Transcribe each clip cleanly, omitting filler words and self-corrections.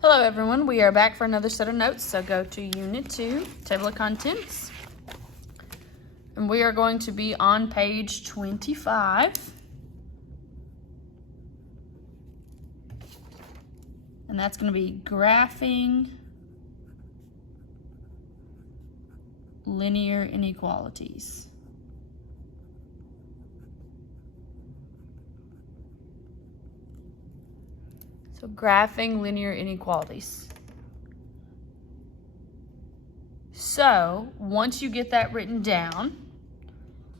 Hello everyone, we are back for another set of notes, so go to Unit 2, Table of Contents. And we are going to be on page 25. And that's going to be graphing linear inequalities. So graphing linear inequalities. So once you get that written down,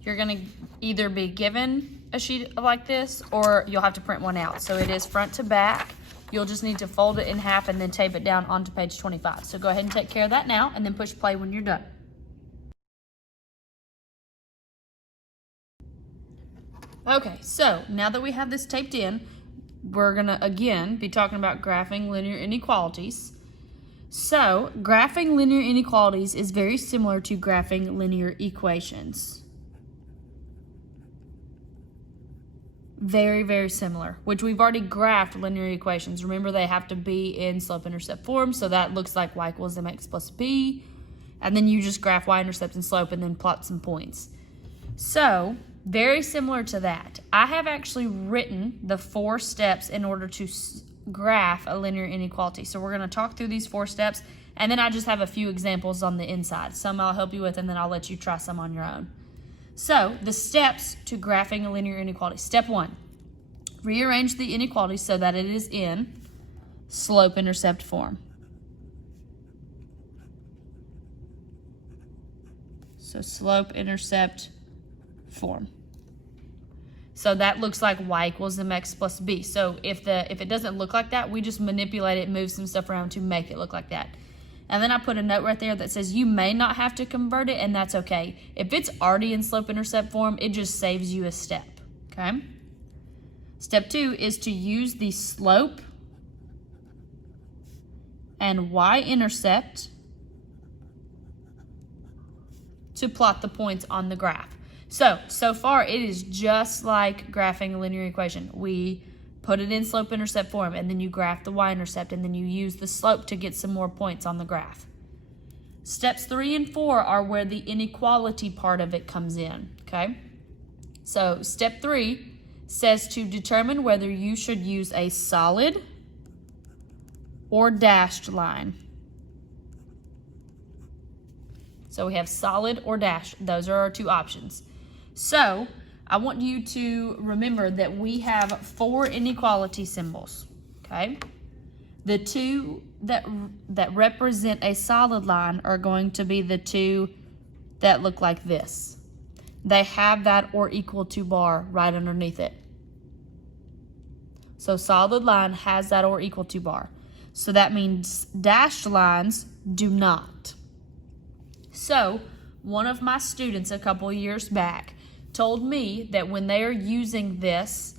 you're going to either be given a sheet like this or you'll have to print one out. So it is front to back. You'll just need to fold it in half and then tape it down onto page 25. So go ahead and take care of that now and then push play when you're done. Okay, so now that we have this taped in, we're going to, again, be talking about graphing linear inequalities. So, graphing linear inequalities is very similar to graphing linear equations. Very, very similar, which we've already graphed linear equations. Remember, they have to be in slope-intercept form, so that looks like y equals mx plus b. And then you just graph y-intercept and slope and then plot some points. So, very similar to that. I have actually written the 4 steps in order to graph a linear inequality. So we're going to talk through these 4 steps, and then I just have a few examples on the inside. Some I'll help you with, and then I'll let you try some on your own. So the steps to graphing a linear inequality. Step 1, rearrange the inequality so that it is in slope-intercept form. So slope-intercept form. So that looks like y equals mx plus b. So if it doesn't look like that, we just manipulate it, move some stuff around to make it look like that. And then I put a note right there that says you may not have to convert it, and that's okay. If it's already in slope-intercept form, it just saves you a step, okay? Step 2 is to use the slope and y-intercept to plot the points on the graph. So far it is just like graphing a linear equation. We put it in slope-intercept form, and then you graph the y-intercept, and then you use the slope to get some more points on the graph. Steps 3 and 4 are where the inequality part of it comes in, okay? So step 3 says to determine whether you should use a solid or dashed line. So we have solid or dashed. Those are our 2 options. So I want you to remember that we have 4 inequality symbols, okay? The 2 that represent a solid line are going to be the 2 that look like this. They have that or equal to bar right underneath it. So solid line has that or equal to bar. So that means dashed lines do not. So one of my students a couple years back told me that when they are using this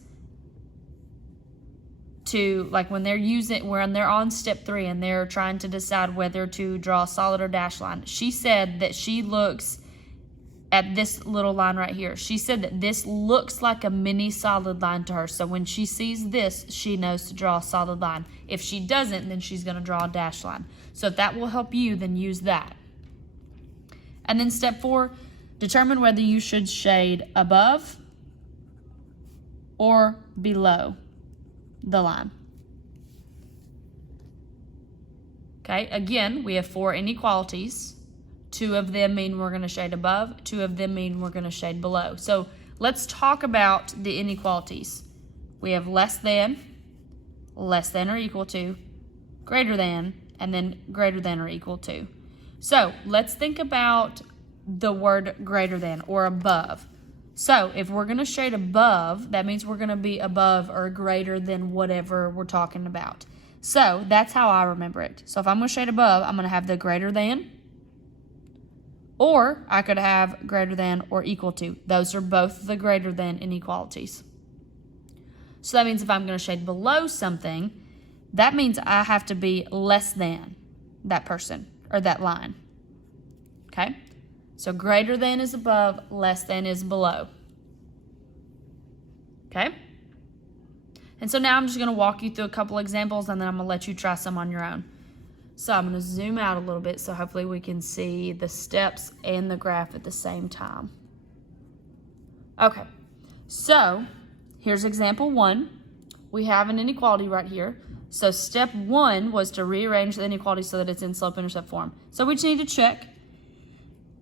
when they're on step 3 and they're trying to decide whether to draw a solid or dashed line, she said that she looks at this little line right here. She said that this looks like a mini solid line to her. So when she sees this, she knows to draw a solid line. If she doesn't, then she's going to draw a dashed line. So if that will help you, then use that. And then step 4, determine whether you should shade above or below the line. Okay, again, we have 4 inequalities. 2 of them mean we're going to shade above. 2 of them mean we're going to shade below. So let's talk about the inequalities. We have less than or equal to, greater than, and then greater than or equal to. So let's think about the word greater than or above. So if we're going to shade above, that means we're going to be above or greater than whatever we're talking about. So that's how I remember it. So if I'm going to shade above, I'm going to have the greater than, or I could have greater than or equal to. Those are both the greater than inequalities. So that means if I'm going to shade below something, that means I have to be less than that person or that line. Okay? So greater than is above, less than is below. Okay? And so now I'm just going to walk you through a couple examples, and then I'm going to let you try some on your own. So I'm going to zoom out a little bit so hopefully we can see the steps and the graph at the same time. Okay, so here's example 1. We have an inequality right here. So step 1 was to rearrange the inequality so that it's in slope-intercept form. So we just need to check,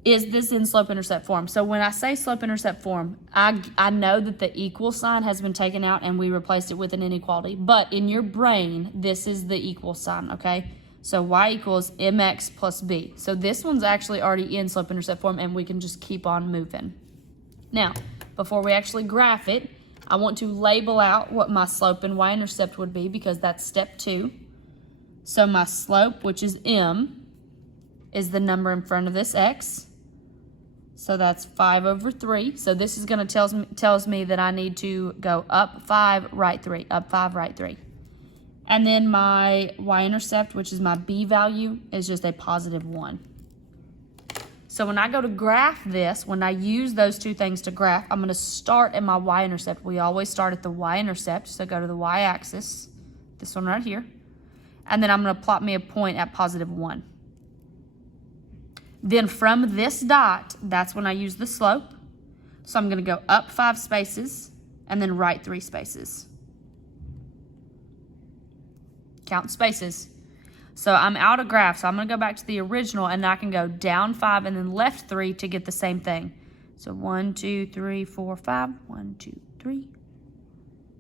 is this in slope-intercept form? So when I say slope-intercept form, I know that the equal sign has been taken out and we replaced it with an inequality. But in your brain, this is the equal sign, okay? So y equals mx plus b. So this one's actually already in slope-intercept form, and we can just keep on moving. Now, before we actually graph it, I want to label out what my slope and y-intercept would be, because that's step 2. So my slope, which is m, is the number in front of this x. So that's 5 over 3. So this is going to tells me that I need to go up 5, right 3, up 5, right 3. And then my y-intercept, which is my b value, is just a positive 1. So when I go to graph this, when I use those two things to graph, I'm going to start at my y-intercept. We always start at the y-intercept, so go to the y-axis, this one right here. And then I'm going to plot me a point at positive 1. Then from this dot, that's when I use the slope. So I'm going to go up 5 spaces and then right 3 spaces. Count spaces. So I'm out of graph, so I'm going to go back to the original, and I can go down 5 and then left 3 to get the same thing. So 1, 2, 3, 4, 5. 1, 2, 3.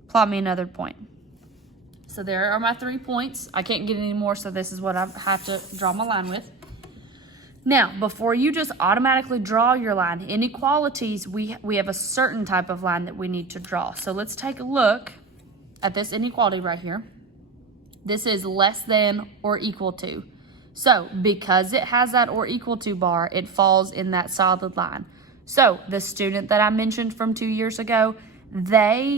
Plot me another point. So there are my 3 points. I can't get any more, so this is what I have to draw my line with. Now, before you just automatically draw your line, inequalities, we have a certain type of line that we need to draw. So let's take a look at this inequality right here. This is less than or equal to. So because it has that or equal to bar, it falls in that solid line. So the student that I mentioned from 2 years ago,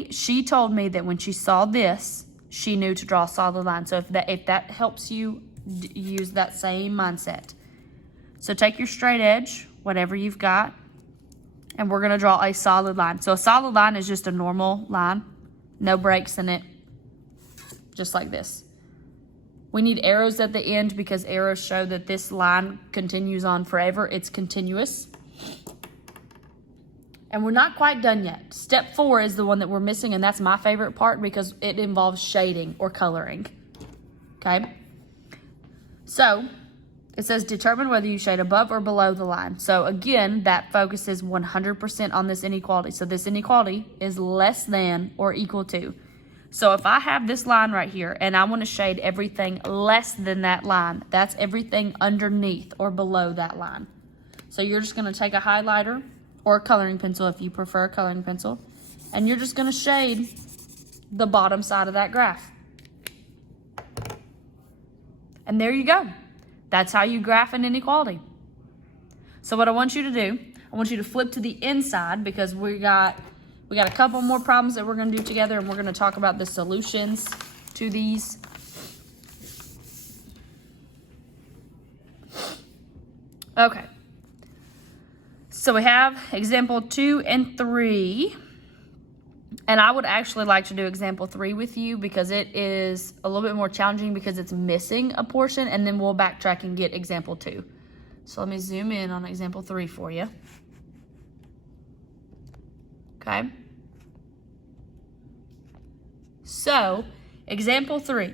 she told me that when she saw this, she knew to draw a solid line. So if that helps you, use that same mindset. So take your straight edge, whatever you've got, and we're going to draw a solid line. So a solid line is just a normal line, no breaks in it, just like this. We need arrows at the end because arrows show that this line continues on forever. It's continuous. And we're not quite done yet. Step 4 is the one that we're missing, and that's my favorite part because it involves shading or coloring. Okay? So it says determine whether you shade above or below the line. So again, that focuses 100% on this inequality. So this inequality is less than or equal to. So if I have this line right here and I want to shade everything less than that line, that's everything underneath or below that line. So you're just going to take a highlighter or a coloring pencil if you prefer a coloring pencil, and you're just going to shade the bottom side of that graph. And there you go. That's how you graph an inequality. So what I want you to do, I want you to flip to the inside because we got a couple more problems that we're going to do together, and we're going to talk about the solutions to these. Okay. So we have example 2 and 3. And I would actually like to do example 3 with you because it is a little bit more challenging because it's missing a portion, and then we'll backtrack and get example 2. So let me zoom in on example 3 for you. Okay. So example 3,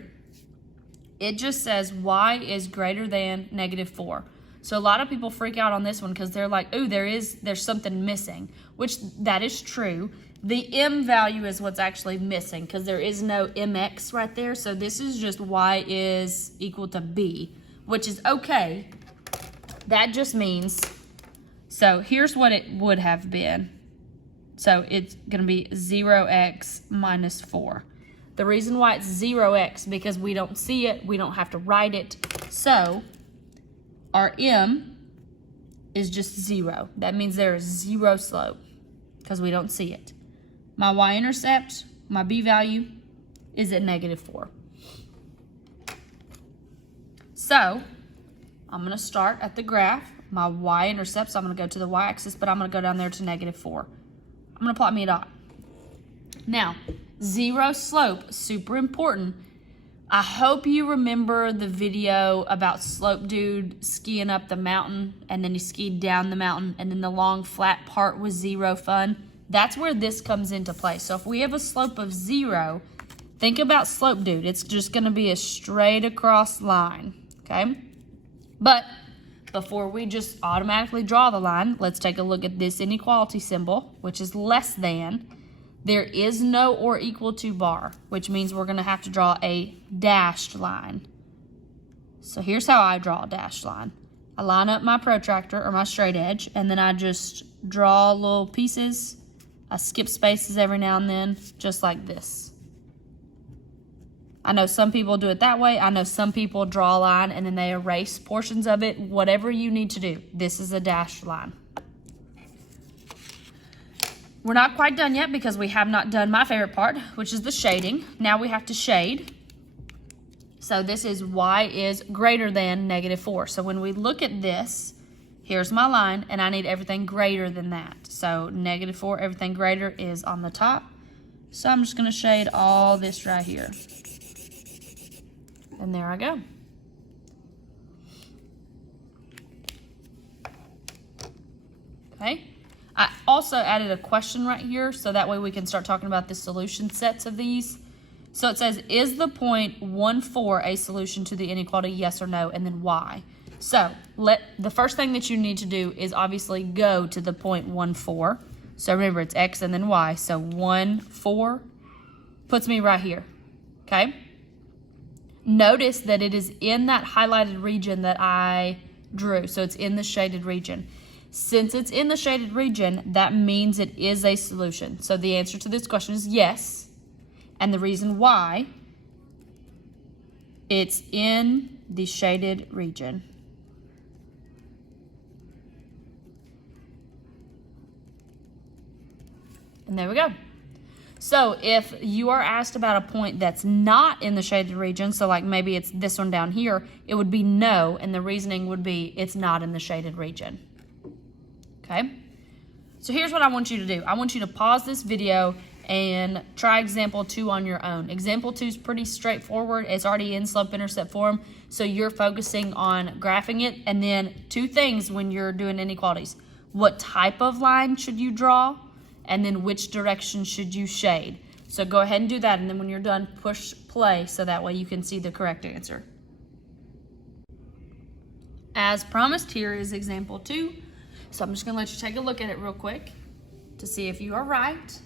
it just says y is greater than -4. So a lot of people freak out on this one because they're like, ooh, there's something missing, which that is true. The m value is what's actually missing because there is no mx right there. So this is just y is equal to b, which is okay. That just means, so here's what it would have been. So it's going to be 0x minus 4. The reason why it's 0x, because we don't see it, we don't have to write it. So our m is just 0. That means there is 0 slope because we don't see it. My y-intercept, my b value, is at -4. So I'm going to start at the graph. My y-intercept, so I'm going to go to the y-axis, but I'm going to go down there to -4. I'm going to plot me a dot. Now, Zero slope, super important. I hope you remember the video about Slope Dude skiing up the mountain and then he skied down the mountain and then the long flat part was zero fun. That's where this comes into play. So if we have a slope of 0, think about Slope Dude. It's just going to be a straight across line, okay? But before we just automatically draw the line, let's take a look at this inequality symbol, which is less than. There is no or equal to bar, which means we're going to have to draw a dashed line. So here's how I draw a dashed line. I line up my protractor or my straight edge, and then I just draw little pieces. I skip spaces every now and then, just like this. I know some people do it that way. I know some people draw a line and then they erase portions of it. Whatever you need to do, this is a dashed line. We're not quite done yet because we have not done my favorite part, which is the shading. Now we have to shade. So this is y is greater than -4. So when we look at this, here's my line, and I need everything greater than that. So -4, everything greater is on the top. So I'm just going to shade all this right here. And there I go. Okay. I also added a question right here, so that way we can start talking about the solution sets of these. So it says, is the point 1, 4 a solution to the inequality, yes or no, and then why? So the first thing that you need to do is obviously go to the point 1, 4. So remember, it's x and then y. So 1, 4 puts me right here, okay? Notice that it is in that highlighted region that I drew, so it's in the shaded region. Since it's in the shaded region, that means it is a solution. So the answer to this question is yes. And the reason why, it's in the shaded region. And there we go. So if you are asked about a point that's not in the shaded region, so like maybe it's this one down here, it would be no, and the reasoning would be it's not in the shaded region. Okay, so here's what I want you to do. I want you to pause this video and try example 2 on your own. Example 2 is pretty straightforward. It's already in slope-intercept form, so you're focusing on graphing it. And then 2 things when you're doing inequalities. What type of line should you draw? And then which direction should you shade? So go ahead and do that, and then when you're done, push play so that way you can see the correct answer. As promised, here is example 2. So I'm just going to let you take a look at it real quick to see if you are right.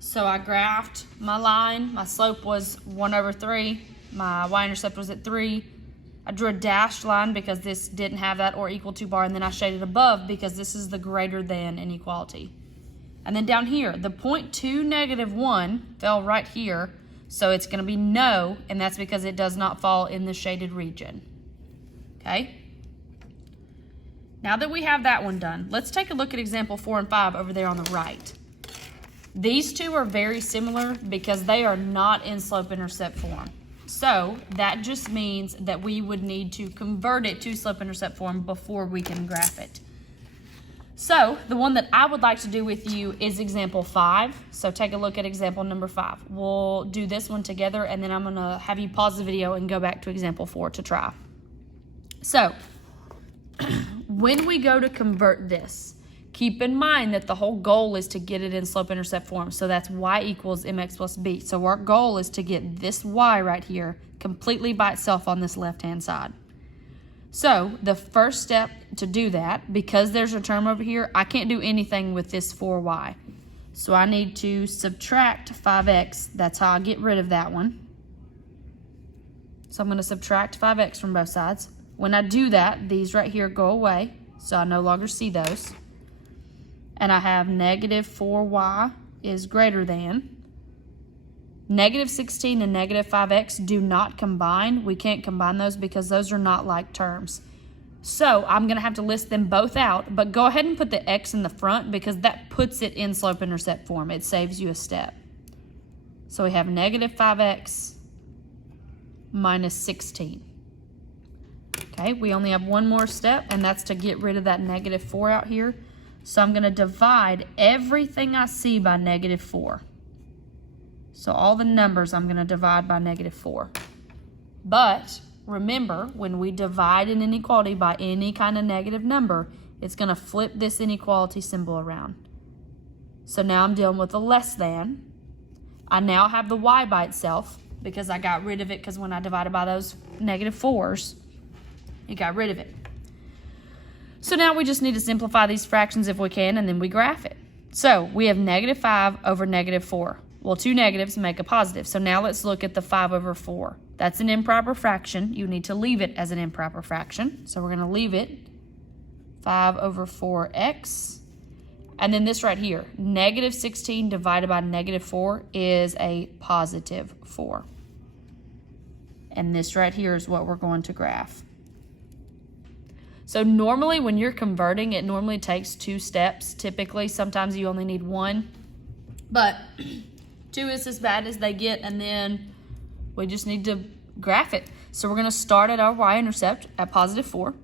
So I graphed my line. My slope was 1/3. My y-intercept was at 3. I drew a dashed line because this didn't have that or equal to bar, and then I shaded above because this is the greater than inequality. And then down here, the point 2, -1 fell right here, so it's going to be no, and that's because it does not fall in the shaded region. Okay? Now that we have that one done, let's take a look at example 4 and 5 over there on the right. These two are very similar because they are not in slope-intercept form. So that just means that we would need to convert it to slope-intercept form before we can graph it. So the one that I would like to do with you is example 5. So take a look at example number 5. We'll do this one together, and then I'm going to have you pause the video and go back to example 4 to try. So when we go to convert this, keep in mind that the whole goal is to get it in slope-intercept form. So that's y equals mx plus b. So our goal is to get this y right here completely by itself on this left-hand side. So the first step to do that, because there's a term over here, I can't do anything with this 4y. So I need to subtract 5x. That's how I get rid of that one. So I'm going to subtract 5x from both sides. When I do that, these right here go away, so I no longer see those. And I have -4y is greater than. -16 and -5x do not combine. We can't combine those because those are not like terms. So I'm going to have to list them both out, but go ahead and put the x in the front because that puts it in slope-intercept form. It saves you a step. So we have -5x minus 16. Okay, we only have one more step, and that's to get rid of that -4 out here. So I'm going to divide everything I see by -4. So all the numbers I'm going to divide by -4. But remember, when we divide an inequality by any kind of negative number, it's going to flip this inequality symbol around. So now I'm dealing with a less than. I now have the y by itself because I got rid of it, because when I divided by those -4s, it got rid of it. So now we just need to simplify these fractions if we can, and then we graph it. So we have -5 over -4. Well, two negatives make a positive. So now let's look at the 5 over 4. That's an improper fraction. You need to leave it as an improper fraction. So we're going to leave it 5 over 4x. And then this right here, -16 divided by -4 is a positive 4. And this right here is what we're going to graph. So normally when you're converting, it normally takes 2 steps. Typically, sometimes you only need 1. But 2 is as bad as they get, and then we just need to graph it. So we're going to start at our y-intercept at +4.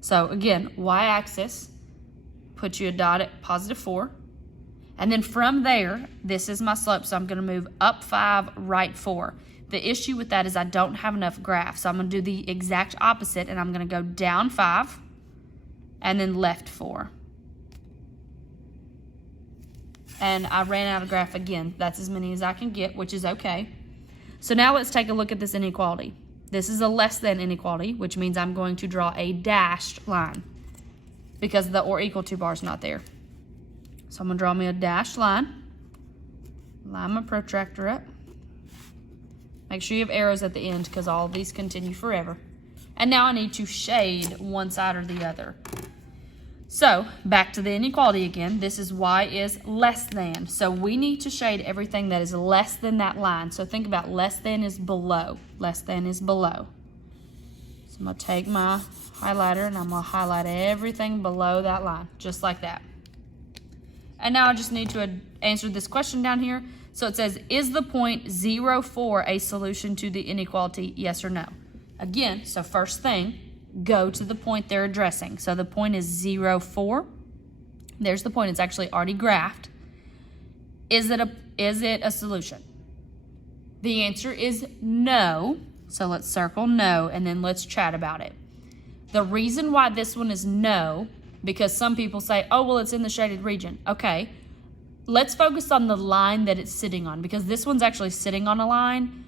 So again, y-axis, put you a dot at +4. And then from there, this is my slope, so I'm going to move up 5, right 4. The issue with that is I don't have enough graph, so I'm going to do the exact opposite, and I'm going to go down 5 and then left 4. And I ran out of graph again. That's as many as I can get, which is okay. So now let's take a look at this inequality. This is a less than inequality, which means I'm going to draw a dashed line because the or equal to bar is not there. So I'm going to draw me a dashed line. Line my protractor up. Make sure you have arrows at the end because all of these continue forever. And now I need to shade one side or the other. So back to the inequality again. This is y is less than. So we need to shade everything that is less than that line. So think about less than is below. Less than is below. So I'm going to take my highlighter and I'm going to highlight everything below that line. Just like that. And now I just need to answer this question down here. So it says, is the point 0, 4 a solution to the inequality, yes or no? Again, so first thing, go to the point they're addressing. So the point is 0, 4. There's the point. It's actually already graphed. Is it a solution? The answer is no. So let's circle no, and then let's chat about it. The reason why this one is no, because some people say, oh, well, it's in the shaded region. Okay. Let's focus on the line that it's sitting on, because this one's actually sitting on a line.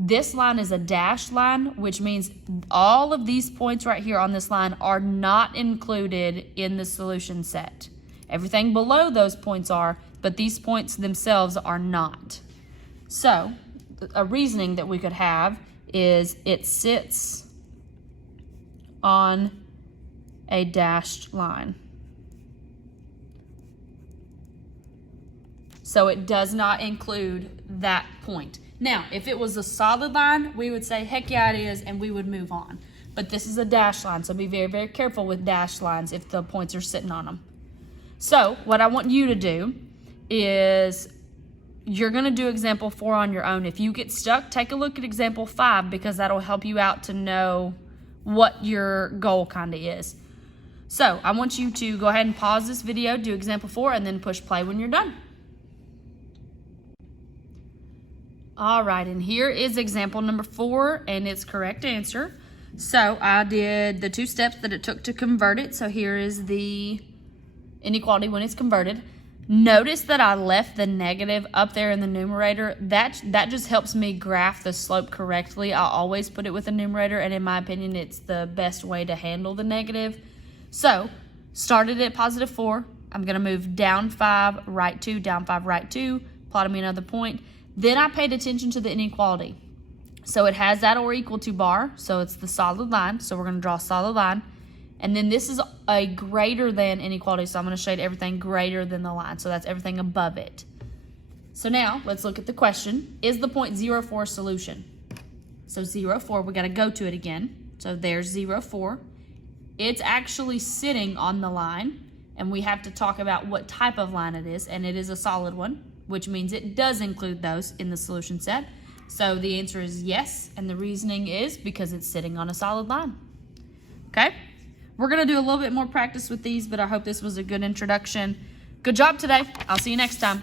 This line is a dashed line, which means all of these points right here on this line are not included in the solution set. Everything below those points are, but these points themselves are not. So a reasoning that we could have is it sits on a dashed line. So it does not include that point. Now, if it was a solid line, we would say, heck yeah, it is, and we would move on. But this is a dashed line, so be very, very careful with dashed lines if the points are sitting on them. So what I want you to do is you're going to do example 4 on your own. If you get stuck, take a look at example 5 because that'll help you out to know what your goal kind of is. So I want you to go ahead and pause this video, do example 4, and then push play when you're done. All right, and here is example number 4 and its correct answer. So I did the 2 steps that it took to convert it. So here is the inequality when it's converted. Notice that I left the negative up there in the numerator. That just helps me graph the slope correctly. I always put it with a numerator, and in my opinion, it's the best way to handle the negative. So started at +4. I'm going to move down 5, right 2, down 5, right 2, plotted me another point. Then I paid attention to the inequality. So it has that or equal to bar, so it's the solid line. So we're going to draw a solid line. And then this is a greater than inequality, so I'm going to shade everything greater than the line. So that's everything above it. So now let's look at the question. Is the point 0, 4 a solution? So 0, 4, we got to go to it again. So there's 0, 4. It's actually sitting on the line, and we have to talk about what type of line it is, and it is a solid one, which means it does include those in the solution set. So the answer is yes, and the reasoning is because it's sitting on a solid line. Okay? We're going to do a little bit more practice with these, but I hope this was a good introduction. Good job today. I'll see you next time.